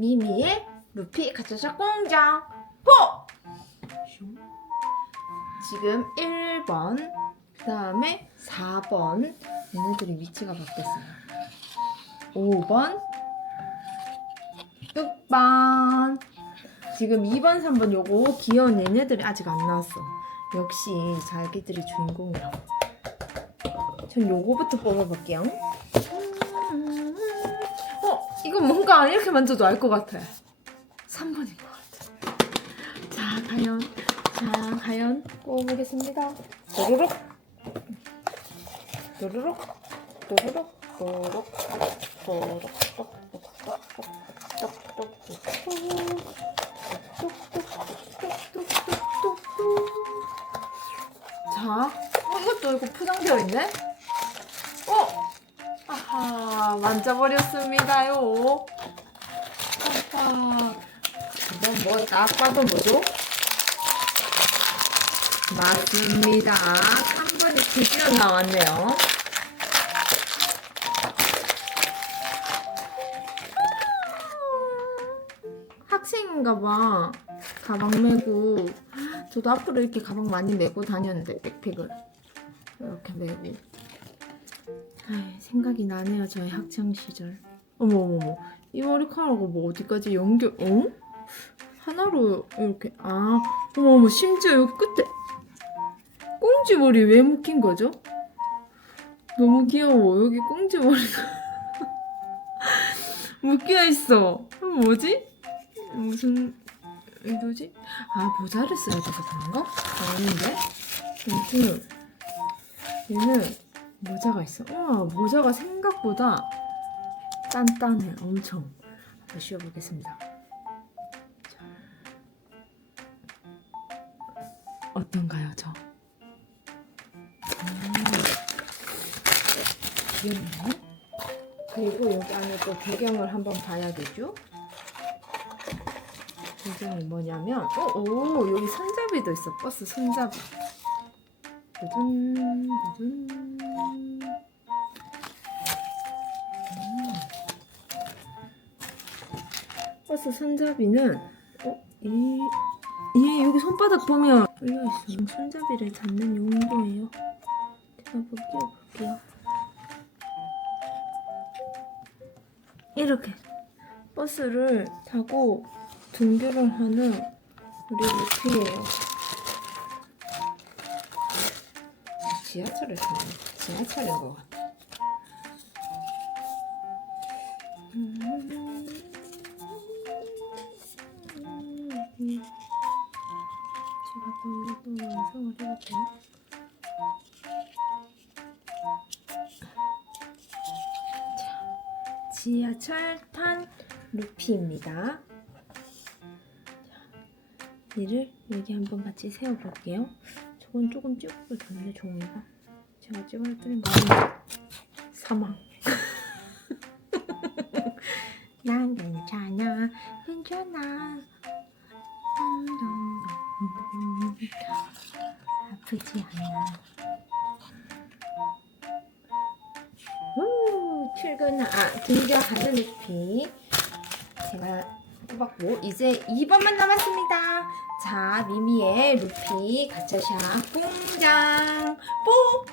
미미의 루피 가짜샤 공장. 호! 지금 1번 그 다음에 4번 얘네들이 위치가 바뀌었어요. 5번. 6번. 지금 2번 3번 요거 귀여운 얘네들이 아직 안 나왔어. 역시 자기들이 주인공이라고 전 요거부터 뽑아볼게요. 어 이거 뭔가 이렇게 만져도 알 것 같아. 3번인 것 같아. 자 과연. 자 과연. 뽑아보겠습니다. 도로록. 도로록. 도로록. 도로록. 도로록. 자, 어, 이것도 이거 포장되어 있네? 만져버렸습니다요. 아하, 이건 뭐, 딱 봐도 뭐죠? 맞습니다. 3번이 드디어 나왔네요. 학생인가 봐. 가방 메고. 저도 앞으로 이렇게 가방 많이 메고 다녔는데, 백팩을. 이렇게 메고. 아이, 생각이 나네요, 저의 학창 시절. 어머 어머머. 이 머리카락을 뭐 어디까지 연결, 어? 하나로 이렇게, 아, 어머 어머, 심지어 여기 끝에 꽁지 머리 왜 묶인 거죠? 너무 귀여워. 여기 꽁지 머리가 묶여 있어. 어, 뭐지? 무슨 의도지? 아 모자를 써야 돼서 그런가? 아닌데? 아무튼 얘는 모자가 있어. 우와 모자가 생각보다 단단해. 엄청. 한번 씌워보겠습니다. 자. 어떤가요, 저? 음, 귀엽네. 그리고 여기 안에 또 배경을 한번 봐야겠죠? 배경이 뭐냐면, 어, 오, 여기 손잡이도 있어. 버스 손잡이. 두둔, 두둔. 버스 손잡이는, 어, 이, 이, 여기 손바닥 보면 열려있어. 손잡이를 잡는 용도예요. 제가 끼워볼게요. 이렇게 버스를 타고 등교를 하는 우리 루피예요. 지하철을 타네. 지하철인 것 같아. 음. 지하철 탄 루피입니다. 자, 얘를 여기 한번 같이 세워볼게요. 저건 조금 찌그러졌네 종이가. 제가 찌그러뜨린 거 사망. 난 괜찮아, 괜찮아. 아프지 않아. 출근, 아, 등교하는 루피. 제가 뽑았고, 이제 2번만 남았습니다. 자, 미미의 루피 가짜샵 공장. 뽀!